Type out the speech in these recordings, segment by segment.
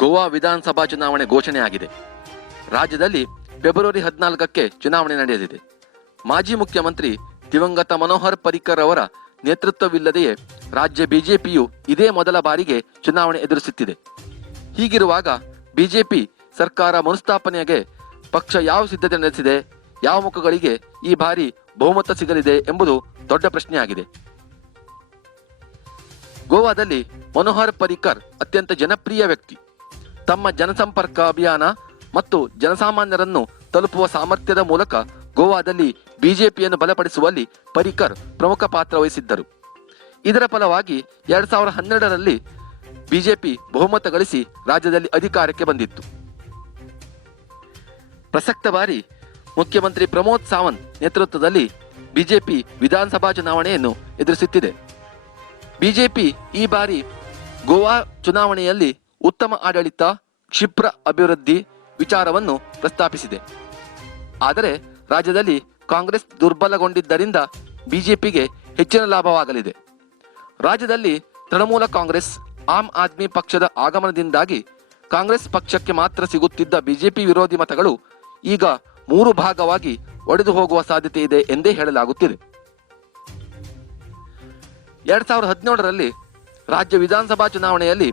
ಗೋವಾ ವಿಧಾನಸಭಾ ಚುನಾವಣೆ ಘೋಷಣೆಯಾಗಿದೆ. ರಾಜ್ಯದಲ್ಲಿ ಫೆಬ್ರವರಿ 14ಕ್ಕೆ ಚುನಾವಣೆ ನಡೆಯಲಿದೆ. ಮಾಜಿ ಮುಖ್ಯಮಂತ್ರಿ ದಿವಂಗತ ಮನೋಹರ್ ಪರಿಕ್ಕರ್ ಅವರ ನೇತೃತ್ವವಿಲ್ಲದೆಯೇ ರಾಜ್ಯ ಬಿಜೆಪಿಯು ಇದೇ ಮೊದಲ ಬಾರಿಗೆ ಚುನಾವಣೆ ಎದುರಿಸುತ್ತಿದೆ. ಹೀಗಿರುವಾಗ ಬಿಜೆಪಿ ಸರ್ಕಾರ ಮರುಸ್ಥಾಪನೆಗೆ ಪಕ್ಷ ಯಾವ ಸಿದ್ಧತೆ ನಡೆಸಿದೆ, ಯಾವ ಮುಖಗಳಿಗೆ ಈ ಬಾರಿ ಬಹುಮತ ಸಿಗಲಿದೆ ಎಂಬುದು ದೊಡ್ಡ ಪ್ರಶ್ನೆಯಾಗಿದೆ. ಗೋವಾದಲ್ಲಿ ಮನೋಹರ್ ಪರಿಕ್ಕರ್ ಅತ್ಯಂತ ಜನಪ್ರಿಯ ವ್ಯಕ್ತಿ. ತಮ್ಮ ಜನಸಂಪರ್ಕ ಅಭಿಯಾನ ಮತ್ತು ಜನಸಾಮಾನ್ಯರನ್ನು ತಲುಪುವ ಸಾಮರ್ಥ್ಯದ ಮೂಲಕ ಗೋವಾದಲ್ಲಿ ಬಿಜೆಪಿಯನ್ನು ಬಲಪಡಿಸುವಲ್ಲಿ ಪರಿಕ್ಕರ್ ಪ್ರಮುಖ ಪಾತ್ರ ವಹಿಸಿದ್ದರು. ಇದರ ಫಲವಾಗಿ 2012ರಲ್ಲಿ ಬಿಜೆಪಿ ಬಹುಮತ ಗಳಿಸಿ ರಾಜ್ಯದಲ್ಲಿ ಅಧಿಕಾರಕ್ಕೆ ಬಂದಿತ್ತು. ಪ್ರಸಕ್ತ ಬಾರಿ ಮುಖ್ಯಮಂತ್ರಿ ಪ್ರಮೋದ್ ಸಾವಂತ್ ನೇತೃತ್ವದಲ್ಲಿ ಬಿಜೆಪಿ ವಿಧಾನಸಭಾ ಚುನಾವಣೆಯನ್ನು ಎದುರಿಸುತ್ತಿದೆ. ಬಿಜೆಪಿ ಈ ಬಾರಿ ಗೋವಾ ಚುನಾವಣೆಯಲ್ಲಿ ಉತ್ತಮ ಆಡಳಿತ, ಕ್ಷಿಪ್ರ ಅಭಿವೃದ್ಧಿ ವಿಚಾರವನ್ನು ಪ್ರಸ್ತಾಪಿಸಿದೆ. ಆದರೆ ರಾಜ್ಯದಲ್ಲಿ ಕಾಂಗ್ರೆಸ್ ದುರ್ಬಲಗೊಂಡಿದ್ದರಿಂದ ಬಿಜೆಪಿಗೆ ಹೆಚ್ಚಿನ ಲಾಭವಾಗಲಿದೆ. ರಾಜ್ಯದಲ್ಲಿ ತೃಣಮೂಲ ಕಾಂಗ್ರೆಸ್, ಆಮ್ ಆದ್ಮಿ ಪಕ್ಷದ ಆಗಮನದಿಂದಾಗಿ ಕಾಂಗ್ರೆಸ್ ಪಕ್ಷಕ್ಕೆ ಮಾತ್ರ ಸಿಗುತ್ತಿದ್ದ ಬಿಜೆಪಿ ವಿರೋಧಿ ಮತಗಳು ಈಗ 3 ಭಾಗವಾಗಿ ಒಡೆದು ಹೋಗುವ ಸಾಧ್ಯತೆ ಇದೆ ಎಂದೇ ಹೇಳಲಾಗುತ್ತಿದೆ. 2017ರಲ್ಲಿ ರಾಜ್ಯ ವಿಧಾನಸಭಾ ಚುನಾವಣೆಯಲ್ಲಿ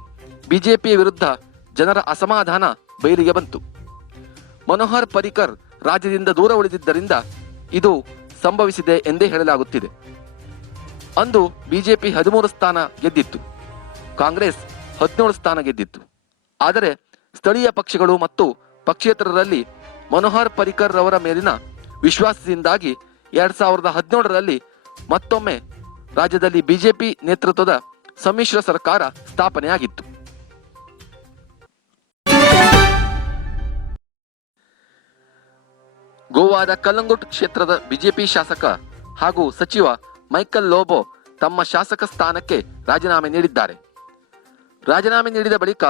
ಬಿಜೆಪಿಯ ವಿರುದ್ಧ ಜನರ ಅಸಮಾಧಾನ ಬಯಲಿಗೆ ಬಂತು. ಮನೋಹರ್ ಪರಿಕ್ಕರ್ ರಾಜ್ಯದಿಂದ ದೂರ ಉಳಿದಿದ್ದರಿಂದ ಇದು ಸಂಭವಿಸಿದೆ ಎಂದೇ ಹೇಳಲಾಗುತ್ತಿದೆ. ಅಂದು ಬಿಜೆಪಿ 13 ಸ್ಥಾನ ಗೆದ್ದಿತ್ತು, ಕಾಂಗ್ರೆಸ್ 17 ಸ್ಥಾನ ಗೆದ್ದಿತ್ತು. ಆದರೆ ಸ್ಥಳೀಯ ಪಕ್ಷಗಳು ಮತ್ತು ಪಕ್ಷೇತರರಲ್ಲಿ ಮನೋಹರ್ ಪರಿಕ್ಕರ್ ಅವರ ಮೇಲಿನ ವಿಶ್ವಾಸದಿಂದಾಗಿ 2017ರಲ್ಲಿ ಮತ್ತೊಮ್ಮೆ ರಾಜ್ಯದಲ್ಲಿ ಬಿಜೆಪಿ ನೇತೃತ್ವದ ಸಮ್ಮಿಶ್ರ ಸರ್ಕಾರ ಸ್ಥಾಪನೆಯಾಗಿತ್ತು. ಗೋವಾದ ಕಲಂಗುಟ್ ಕ್ಷೇತ್ರದ ಬಿಜೆಪಿ ಶಾಸಕ ಹಾಗೂ ಸಚಿವ ಮೈಕಲ್ ಲೋಬೋ ತಮ್ಮ ಶಾಸಕ ಸ್ಥಾನಕ್ಕೆ ರಾಜೀನಾಮೆ ನೀಡಿದ್ದಾರೆ. ರಾಜೀನಾಮೆ ನೀಡಿದ ಬಳಿಕ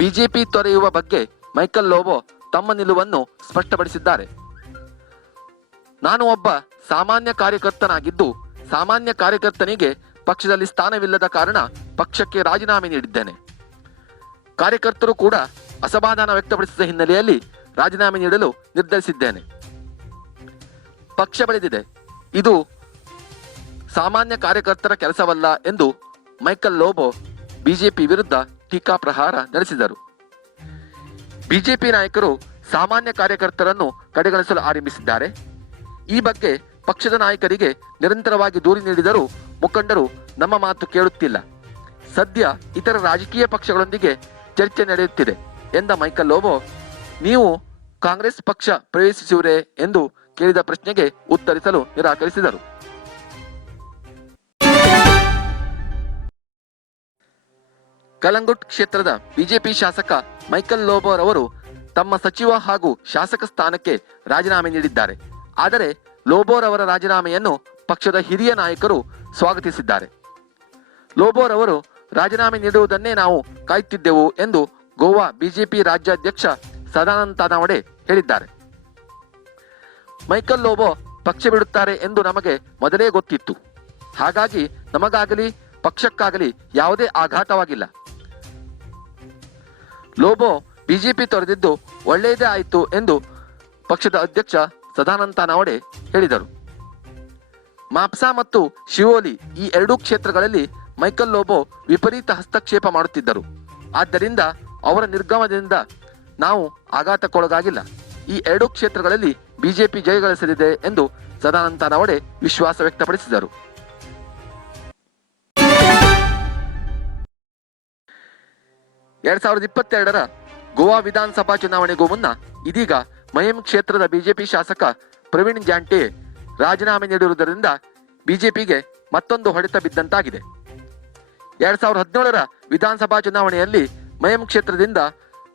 ಬಿಜೆಪಿ ತೊರೆಯುವ ಬಗ್ಗೆ ಮೈಕಲ್ ಲೋಬೋ ತಮ್ಮ ನಿಲುವನ್ನು ಸ್ಪಷ್ಟಪಡಿಸಿದ್ದಾರೆ. ನಾನು ಒಬ್ಬ ಸಾಮಾನ್ಯ ಕಾರ್ಯಕರ್ತನಾಗಿದ್ದು, ಸಾಮಾನ್ಯ ಕಾರ್ಯಕರ್ತನಿಗೆ ಪಕ್ಷದಲ್ಲಿ ಸ್ಥಾನವಿಲ್ಲದ ಕಾರಣ ಪಕ್ಷಕ್ಕೆ ರಾಜೀನಾಮೆ ನೀಡಿದ್ದೇನೆ. ಕಾರ್ಯಕರ್ತರು ಕೂಡ ಅಸಮಾಧಾನ ವ್ಯಕ್ತಪಡಿಸಿದ ಹಿನ್ನೆಲೆಯಲ್ಲಿ ರಾಜೀನಾಮೆ ನೀಡಲು ನಿರ್ಧರಿಸಿದ್ದೇನೆ. ಪಕ್ಷ ಬೆಳೆದಿದೆ, ಇದು ಸಾಮಾನ್ಯ ಕಾರ್ಯಕರ್ತರ ಕೆಲಸವಲ್ಲ ಎಂದು ಮೈಕಲ್ ಲೋಬೋ ಬಿಜೆಪಿ ವಿರುದ್ಧ ಟೀಕಾಪ್ರಹಾರ ನಡೆಸಿದರು. ಬಿಜೆಪಿ ನಾಯಕರು ಸಾಮಾನ್ಯ ಕಾರ್ಯಕರ್ತರನ್ನು ಕಡೆಗಣಿಸಲು ಆರಂಭಿಸಿದ್ದಾರೆ. ಈ ಬಗ್ಗೆ ಪಕ್ಷದ ನಾಯಕರಿಗೆ ನಿರಂತರವಾಗಿ ದೂರು ನೀಡಿದರೂ ಮುಖಂಡರು ನಮ್ಮ ಮಾತು ಕೇಳುತ್ತಿಲ್ಲ. ಸದ್ಯ ಇತರ ರಾಜಕೀಯ ಪಕ್ಷಗಳೊಂದಿಗೆ ಚರ್ಚೆ ನಡೆಯುತ್ತಿದೆ ಎಂದ ಮೈಕಲ್ ಲೋಬೋ, ನೀವು ಕಾಂಗ್ರೆಸ್ ಪಕ್ಷ ಪ್ರವೇಶಿಸುವರೇ ಎಂದು ಕೇಳಿದ ಪ್ರಶ್ನೆಗೆ ಉತ್ತರಿಸಲು ನಿರಾಕರಿಸಿದರು. ಕಲಂಗುಟ್ ಕ್ಷೇತ್ರದ ಬಿಜೆಪಿ ಶಾಸಕ ಮೈಕಲ್ ಲೋಬೋ ಅವರು ತಮ್ಮ ಸಚಿವ ಹಾಗೂ ಶಾಸಕ ಸ್ಥಾನಕ್ಕೆ ರಾಜೀನಾಮೆ ನೀಡಿದ್ದಾರೆ. ಆದರೆ ಲೋಬೋರವರ ರಾಜೀನಾಮೆಯನ್ನು ಪಕ್ಷದ ಹಿರಿಯ ನಾಯಕರು ಸ್ವಾಗತಿಸಿದ್ದಾರೆ. ಲೋಬೋರವರು ರಾಜೀನಾಮೆ ನೀಡುವುದನ್ನೇ ನಾವು ಕಾಯುತ್ತಿದ್ದೆವು ಎಂದು ಗೋವಾ ಬಿಜೆಪಿ ರಾಜ್ಯಾಧ್ಯಕ್ಷ ಸದಾನಂದ ನಾವಡೆ ಹೇಳಿದ್ದಾರೆ. ಮೈಕಲ್ ಲೋಬೋ ಪಕ್ಷ ಬಿಡುತ್ತಾರೆ ಎಂದು ನಮಗೆ ಮೊದಲೇ ಗೊತ್ತಿತ್ತು. ಹಾಗಾಗಿ ನಮಗಾಗಲಿ ಪಕ್ಷಕ್ಕಾಗಲಿ ಯಾವುದೇ ಆಘಾತವಾಗಿಲ್ಲ. ಲೋಬೋ ಬಿಜೆಪಿ ತೊರೆದಿದ್ದು ಒಳ್ಳೆಯದೇ ಆಯಿತು ಎಂದು ಪಕ್ಷದ ಅಧ್ಯಕ್ಷ ಸದಾನಂದ ನಾವಡೆ ಹೇಳಿದರು. ಮಾಪ್ಸಾ ಮತ್ತು ಶಿವೋಲಿ ಈ 2 ಕ್ಷೇತ್ರಗಳಲ್ಲಿ ಮೈಕಲ್ ಲೋಬೋ ವಿಪರೀತ ಹಸ್ತಕ್ಷೇಪ ಮಾಡುತ್ತಿದ್ದರು. ಆದ್ದರಿಂದ ಅವರ ನಿರ್ಗಮನದಿಂದ ನಾವು ಆಘಾತಕ್ಕೊಳಗಾಗಿಲ್ಲ. ಈ 2 ಕ್ಷೇತ್ರಗಳಲ್ಲಿ ಬಿಜೆಪಿ ಜಯಗಳಿಸಲಿದೆ ಎಂದು ಸದಾನಂದ ನಾವಡೆ ವಿಶ್ವಾಸ ವ್ಯಕ್ತಪಡಿಸಿದರು. ಎರಡ್ 2022ರ ಗೋವಾ ವಿಧಾನಸಭಾ ಚುನಾವಣೆಗೂ ಮುನ್ನ ಇದೀಗ ಮಹಿಮ್ ಕ್ಷೇತ್ರದ ಬಿಜೆಪಿ ಶಾಸಕ ಪ್ರವೀಣ್ ಜಾಂಟೆ ರಾಜೀನಾಮೆ ನೀಡಿರುವುದರಿಂದ ಬಿಜೆಪಿಗೆ ಮತ್ತೊಂದು ಹೊಡೆತ ಬಿದ್ದಂತಾಗಿದೆ. 2017ರ ವಿಧಾನಸಭಾ ಚುನಾವಣೆಯಲ್ಲಿ ಮಹಿಮ್ ಕ್ಷೇತ್ರದಿಂದ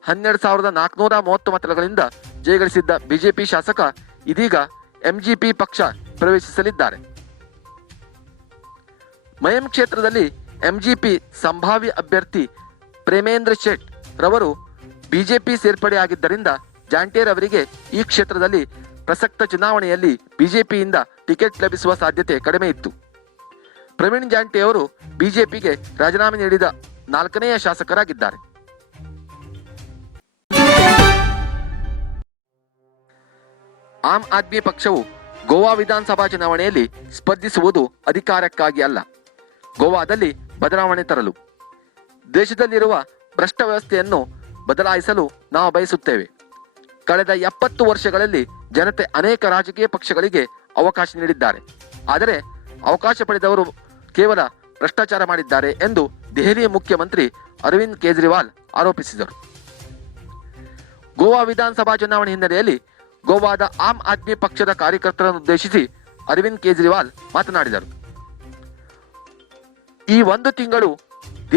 12,430 ಮತಗಳಿಂದ ಜಯಗಳಿಸಿದ್ದ ಬಿಜೆಪಿ ಶಾಸಕ ಇದೀಗ ಎಂಜಿಪಿ ಪಕ್ಷ ಪ್ರವೇಶಿಸಲಿದ್ದಾರೆ. ಮಹಿಮ್ ಕ್ಷೇತ್ರದಲ್ಲಿ ಎಂಜಿಪಿ ಸಂಭಾವ್ಯ ಅಭ್ಯರ್ಥಿ ಪ್ರೇಮೇಂದ್ರ ಶೆಟ್ ರವರು ಬಿಜೆಪಿ ಸೇರ್ಪಡೆಯಾಗಿದ್ದರಿಂದ ಜಾಂಟೇರವರಿಗೆ ಈ ಕ್ಷೇತ್ರದಲ್ಲಿ ಪ್ರಸಕ್ತ ಚುನಾವಣೆಯಲ್ಲಿ ಬಿಜೆಪಿಯಿಂದ ಟಿಕೆಟ್ ಲಭಿಸುವ ಸಾಧ್ಯತೆ ಕಡಿಮೆ ಇತ್ತು. ಪ್ರವೀಣ್ ಜಾಂಟೆ ಅವರು ಬಿಜೆಪಿಗೆ ರಾಜೀನಾಮೆ ನೀಡಿದ 4ನೇ ಶಾಸಕರಾಗಿದ್ದಾರೆ. ಆಮ್ ಆದ್ಮಿ ಪಕ್ಷವು ಗೋವಾ ವಿಧಾನಸಭಾ ಚುನಾವಣೆಯಲ್ಲಿ ಸ್ಪರ್ಧಿಸುವುದು ಅಧಿಕಾರಕ್ಕಾಗಿ ಅಲ್ಲ, ಗೋವಾದಲ್ಲಿ ಬದಲಾವಣೆ ತರಲು. ದೇಶದಲ್ಲಿರುವ ಭ್ರಷ್ಟ ವ್ಯವಸ್ಥೆಯನ್ನು ಬದಲಾಯಿಸಲು ನಾವು ಬಯಸುತ್ತೇವೆ. ಕಳೆದ 70 ವರ್ಷಗಳಲ್ಲಿ ಜನತೆ ಅನೇಕ ರಾಜಕೀಯ ಪಕ್ಷಗಳಿಗೆ ಅವಕಾಶ ನೀಡಿದ್ದಾರೆ. ಆದರೆ ಅವಕಾಶ ಪಡೆದವರು ಕೇವಲ ಭ್ರಷ್ಟಾಚಾರ ಮಾಡಿದ್ದಾರೆ ಎಂದು ದೆಹಲಿ ಮುಖ್ಯಮಂತ್ರಿ ಅರವಿಂದ್ ಕೇಜ್ರಿವಾಲ್ ಆರೋಪಿಸಿದರು. ಗೋವಾ ವಿಧಾನಸಭಾ ಚುನಾವಣೆ ಹಿನ್ನೆಲೆಯಲ್ಲಿ ಗೋವಾದ ಆಮ್ ಆದ್ಮಿ ಪಕ್ಷದ ಕಾರ್ಯಕರ್ತರನ್ನುದ್ದೇಶಿಸಿ ಅರವಿಂದ್ ಕೇಜ್ರಿವಾಲ್ ಮಾತನಾಡಿದರು. ಈ 1 ತಿಂಗಳು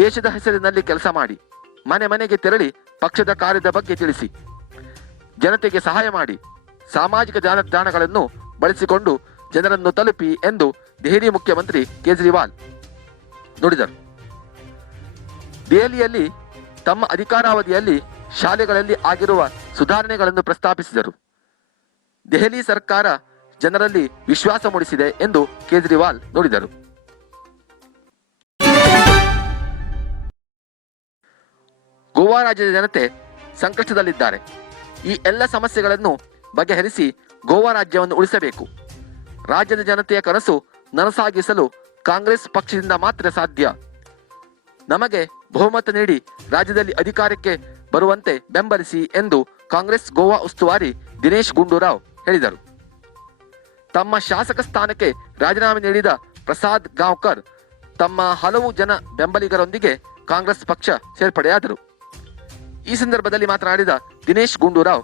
ದೇಶದ ಹೆಸರಿನಲ್ಲಿ ಕೆಲಸ ಮಾಡಿ, ಮನೆ ಮನೆಗೆ ತೆರಳಿ ಪಕ್ಷದ ಕಾರ್ಯದ ಬಗ್ಗೆ ತಿಳಿಸಿ, ಜನತೆಗೆ ಸಹಾಯ ಮಾಡಿ, ಸಾಮಾಜಿಕ ಜಾಲತಾಣಗಳನ್ನು ಬಳಸಿಕೊಂಡು ಜನರನ್ನು ತಲುಪಿ ಎಂದು ದೆಹಲಿ ಮುಖ್ಯಮಂತ್ರಿ ಕೇಜ್ರಿವಾಲ್ ನುಡಿದರು. ದೆಹಲಿಯಲ್ಲಿ ತಮ್ಮ ಅಧಿಕಾರಾವಧಿಯಲ್ಲಿ ಶಾಲೆಗಳಲ್ಲಿ ಆಗಿರುವ ಸುಧಾರಣೆಗಳನ್ನು ಪ್ರಸ್ತಾಪಿಸಿದರು. ದೆಹಲಿ ಸರ್ಕಾರ ಜನರಲ್ಲಿ ವಿಶ್ವಾಸ ಮೂಡಿಸಿದೆ ಎಂದು ಕೇಜ್ರಿವಾಲ್ ನುಡಿದರು. ಗೋವಾ ರಾಜ್ಯದ ಜನತೆ ಸಂಕಷ್ಟದಲ್ಲಿದ್ದಾರೆ. ಈ ಎಲ್ಲ ಸಮಸ್ಯೆಗಳನ್ನು ಬಗೆಹರಿಸಿ ಗೋವಾ ರಾಜ್ಯವನ್ನು ಉಳಿಸಬೇಕು. ರಾಜ್ಯದ ಜನತೆಯ ಕನಸು ನನಸಾಗಿಸಲು ಕಾಂಗ್ರೆಸ್ ಪಕ್ಷದಿಂದ ಮಾತ್ರ ಸಾಧ್ಯ. ನಮಗೆ ಬಹುಮತ ನೀಡಿ ರಾಜ್ಯದಲ್ಲಿ ಅಧಿಕಾರಕ್ಕೆ ಬರುವಂತೆ ಬೆಂಬಲಿಸಿ ಎಂದು ಕಾಂಗ್ರೆಸ್ ಗೋವಾ ಉಸ್ತುವಾರಿ ದಿನೇಶ್ ಗುಂಡೂರಾವ್ ಹೇಳಿದರು. ತಮ್ಮ ಶಾಸಕ ಸ್ಥಾನಕ್ಕೆ ರಾಜೀನಾಮೆ ನೀಡಿದ ಪ್ರಸಾದ್ ಗಾಂವ್ಕರ್ ತಮ್ಮ ಹಲವು ಜನ ಬೆಂಬಲಿಗರೊಂದಿಗೆ ಕಾಂಗ್ರೆಸ್ ಪಕ್ಷ ಸೇರ್ಪಡೆಯಾದರು. ಈ ಸಂದರ್ಭದಲ್ಲಿ ಮಾತನಾಡಿದ ದಿನೇಶ್ ಗುಂಡೂರಾವ್,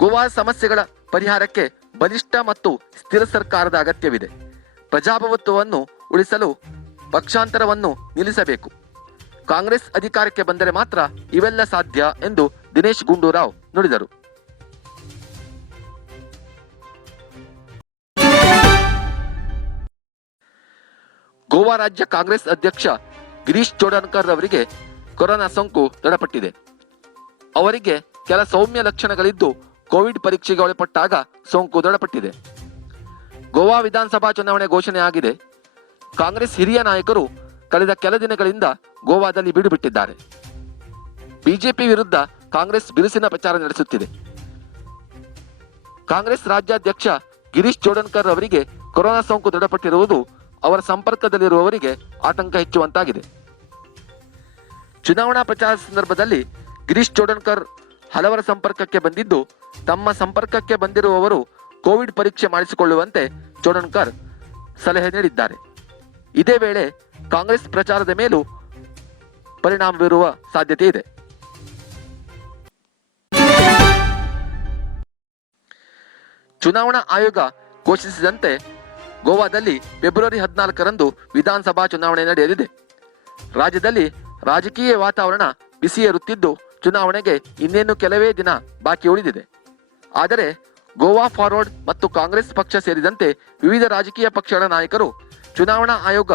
ಗೋವಾ ಸಮಸ್ಯೆಗಳ ಪರಿಹಾರಕ್ಕೆ ಬಲಿಷ್ಠ ಮತ್ತು ಸ್ಥಿರ ಸರ್ಕಾರದ ಅಗತ್ಯವಿದೆ. ಪ್ರಜಾಪ್ರಭುತ್ವವನ್ನು ಉಳಿಸಲು ಪಕ್ಷಾಂತರವನ್ನು ನಿಲ್ಲಿಸಬೇಕು. ಕಾಂಗ್ರೆಸ್ ಅಧಿಕಾರಕ್ಕೆ ಬಂದರೆ ಮಾತ್ರ ಇವೆಲ್ಲ ಸಾಧ್ಯ ಎಂದು ದಿನೇಶ್ ಗುಂಡೂರಾವ್ ನುಡಿದರು. ಗೋವಾ ರಾಜ್ಯ ಕಾಂಗ್ರೆಸ್ ಅಧ್ಯಕ್ಷ ಗಿರೀಶ್ ಚೋಡನ್ಕರ್ ಅವರಿಗೆ ಕೊರೋನಾ ಸೋಂಕು ದೃಢಪಟ್ಟಿದೆ. ಅವರಿಗೆ ಕೆಲ ಸೌಮ್ಯ ಲಕ್ಷಣಗಳಿದ್ದು ಕೋವಿಡ್ ಪರೀಕ್ಷೆಗೆ ಒಳಪಟ್ಟಾಗ ಸೋಂಕು ದೃಢಪಟ್ಟಿದೆ. ಗೋವಾ ವಿಧಾನಸಭಾ ಚುನಾವಣೆ ಘೋಷಣೆ ಆಗಿದೆ. ಕಾಂಗ್ರೆಸ್ ಹಿರಿಯ ನಾಯಕರು ಕಳೆದ ಕೆಲ ದಿನಗಳಿಂದ ಗೋವಾದಲ್ಲಿ ಬೀಡುಬಿಟ್ಟಿದ್ದಾರೆ. ಬಿಜೆಪಿ ವಿರುದ್ಧ ಕಾಂಗ್ರೆಸ್ ಬಿರುಸಿನ ಪ್ರಚಾರ ನಡೆಸುತ್ತಿದೆ. ಕಾಂಗ್ರೆಸ್ ರಾಜ್ಯಾಧ್ಯಕ್ಷ ಗಿರೀಶ್ ಚೋಡನ್ಕರ್ ಅವರಿಗೆ ಕೊರೋನಾ ಸೋಂಕು ದೃಢಪಟ್ಟಿರುವುದು ಅವರ ಸಂಪರ್ಕದಲ್ಲಿರುವವರಿಗೆ ಆತಂಕ ಹೆಚ್ಚುವಂತಾಗಿದೆ. ಚುನಾವಣಾ ಪ್ರಚಾರ ಸಂದರ್ಭದಲ್ಲಿ ಗಿರೀಶ್ ಚೋಡನ್ಕರ್ ಹಲವರ ಸಂಪರ್ಕಕ್ಕೆ ಬಂದಿದ್ದು, ತಮ್ಮ ಸಂಪರ್ಕಕ್ಕೆ ಬಂದಿರುವವರು ಕೋವಿಡ್ ಪರೀಕ್ಷೆ ಮಾಡಿಸಿಕೊಳ್ಳುವಂತೆ ಚೋಡನ್ಕರ್ ಸಲಹೆ ನೀಡಿದ್ದಾರೆ. ಇದೇ ವೇಳೆ ಕಾಂಗ್ರೆಸ್ ಪ್ರಚಾರದ ಮೇಲೂ ಪರಿಣಾಮ ಬೀರುವ ಸಾಧ್ಯತೆ ಇದೆ. ಚುನಾವಣಾ ಆಯೋಗ ಘೋಷಿಸಿದಂತೆ ಗೋವಾದಲ್ಲಿ ಫೆಬ್ರವರಿ 14ರಂದು ವಿಧಾನಸಭಾ ಚುನಾವಣೆ ನಡೆಯಲಿದೆ. ರಾಜ್ಯದಲ್ಲಿ ರಾಜಕೀಯ ವಾತಾವರಣ ಬಿಸಿಯೇರುತ್ತಿದ್ದು, ಚುನಾವಣೆಗೆ ಇನ್ನೇನು ಕೆಲವೇ ದಿನ ಬಾಕಿ ಉಳಿದಿದೆ. ಆದರೆ ಗೋವಾ ಫಾರ್ವರ್ಡ್ ಮತ್ತು ಕಾಂಗ್ರೆಸ್ ಪಕ್ಷ ಸೇರಿದಂತೆ ವಿವಿಧ ರಾಜಕೀಯ ಪಕ್ಷಗಳ ನಾಯಕರು ಚುನಾವಣಾ ಆಯೋಗ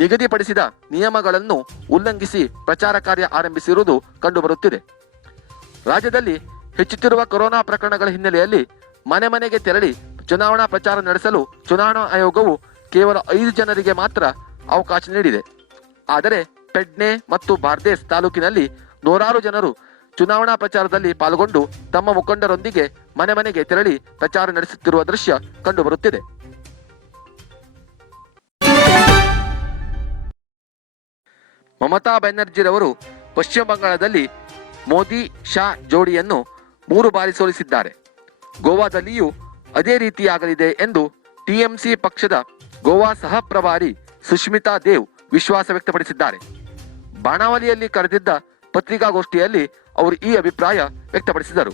ನಿಗದಿಪಡಿಸಿದ ನಿಯಮಗಳನ್ನು ಉಲ್ಲಂಘಿಸಿ ಪ್ರಚಾರ ಕಾರ್ಯ ಆರಂಭಿಸಿರುವುದು ಕಂಡುಬರುತ್ತಿದೆ. ರಾಜ್ಯದಲ್ಲಿ ಹೆಚ್ಚುತ್ತಿರುವ ಕೊರೋನಾ ಪ್ರಕರಣಗಳ ಹಿನ್ನೆಲೆಯಲ್ಲಿ ಮನೆ ಮನೆಗೆ ತೆರಳಿ ಚುನಾವಣಾ ಪ್ರಚಾರ ನಡೆಸಲು ಚುನಾವಣಾ ಆಯೋಗವು ಕೇವಲ 5 ಜನರಿಗೆ ಮಾತ್ರ ಅವಕಾಶ ನೀಡಿದೆ. ಆದರೆ ಪೆಡ್ನೆ ಮತ್ತು ಬಾರ್ದೇಸ್ ತಾಲೂಕಿನಲ್ಲಿ ನೂರಾರು ಜನರು ಚುನಾವಣಾ ಪ್ರಚಾರದಲ್ಲಿ ಪಾಲ್ಗೊಂಡು ತಮ್ಮ ಮುಖಂಡರೊಂದಿಗೆ ಮನೆ ಮನೆಗೆ ತೆರಳಿ ಪ್ರಚಾರ ನಡೆಸುತ್ತಿರುವ ದೃಶ್ಯ ಕಂಡುಬರುತ್ತಿದೆ. ಮಮತಾ ಬ್ಯಾನರ್ಜಿರವರು ಪಶ್ಚಿಮ ಬಂಗಾಳದಲ್ಲಿ ಮೋದಿ ಶಾ ಜೋಡಿಯನ್ನು 3 ಬಾರಿ ಸೋಲಿಸಿದ್ದಾರೆ. ಗೋವಾದಲ್ಲಿಯೂ ಅದೇ ರೀತಿಯಾಗಲಿದೆ ಎಂದು ಟಿಎಂಸಿ ಪಕ್ಷದ ಗೋವಾ ಸಹ ಪ್ರಭಾರಿ ಸುಷ್ಮಿತಾ ದೇವ್ ವಿಶ್ವಾಸ ವ್ಯಕ್ತಪಡಿಸಿದ್ದಾರೆ. ಬಾಣಾವಲಿಯಲ್ಲಿ ಕರೆದಿದ್ದ ಪತ್ರಿಕಾಗೋಷ್ಠಿಯಲ್ಲಿ ಅವರು ಈ ಅಭಿಪ್ರಾಯ ವ್ಯಕ್ತಪಡಿಸಿದರು.